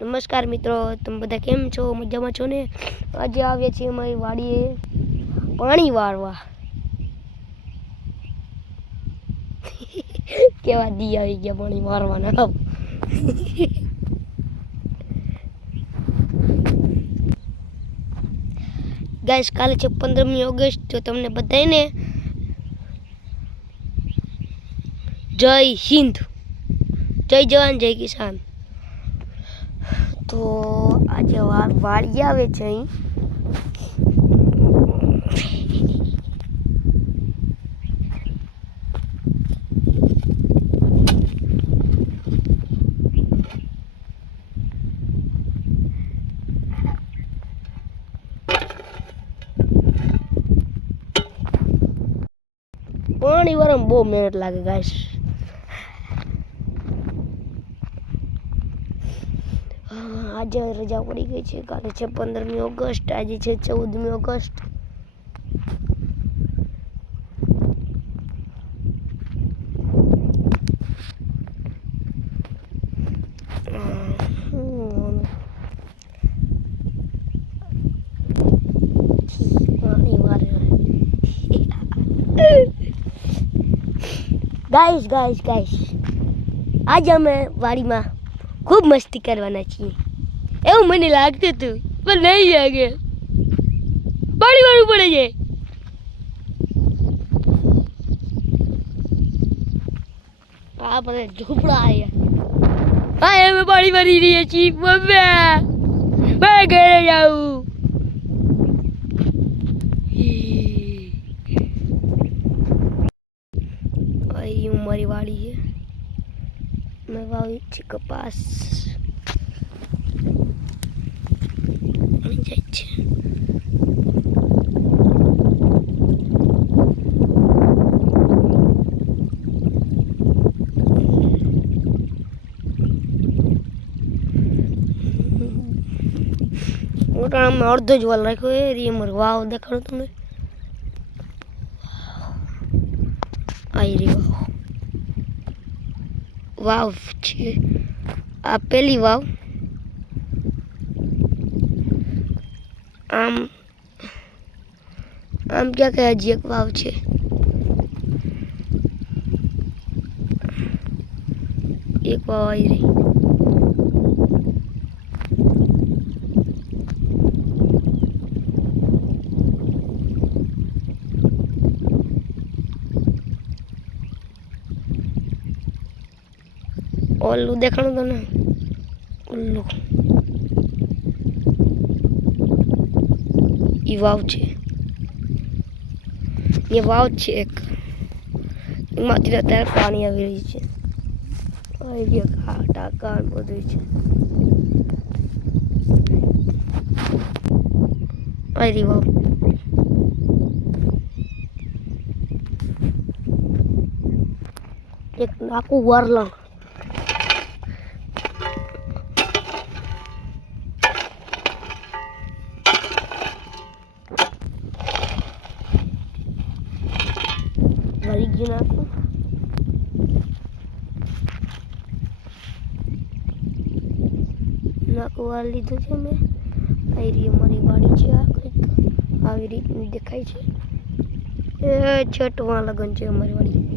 નમસ્કાર મિત્રો, તમે બધા કેમ છો? મજામાં છો ને? આજે આવ્યા છીએ અમારી વાડીએ પાણી વાળવા. કેવા દી આવી ગયા પાણી વાળવાના. ગાઈસ, કાલે છે 15મી ઓગસ્ટ. તો તમને બધાને જય હિન્દ, જય જવાન, જય કિસાન. તો આજે વાડી આવે છે અહીં. પાણી વાળવામાં બહુ મહેનત લાગે ગાઈસ. આજે રજા પડી ગઈ છે. કાલે છે 15મી ઓગસ્ટ, આજે છે 14મી ઓગસ્ટ. ગાઈસ આજે અમે વાડીમાં ખૂબ મસ્તી કરવાના છીએ એવું મને લાગતું હતું, પણ નહીં લાગે. પાણી વાળવું પડે છે. આ બધા ઝૂંપડા આવ્યા. હા, અમે પાણી ભરી રહ્યા છીએ. મમ્મી ઘરે જાઉં. અહીં મારી વાડી છે. મેં વાવી છે કપાસ. જાય છે. મોટામાં અડધો જ વાલ રાખ્યો એ રી અમારે વાવ દેખાડો તમે. આવી રહી વાવ છે. આ પેલી વાવ. આમ ક્યાં કે હજી એક વાવ છે. એક વાવ આવી રહી. ઓલું દેખાણું તો ને, ઓલું ઈ વાવ છે. એ વાવ છે એક. એમાંથી અત્યારે પાણી આવી રહ્યું છે. ટાંકા બધું છે. આવી વાવ. એક નાકું વારલંગ. વળી નાખું. નાકું વાર લીધું છે મેં. આવી રહી અમારી વાડી છે. આ કંઈક આવી રીતની દેખાય છે. એ છઠમાં લગન છે અમારી વાડી.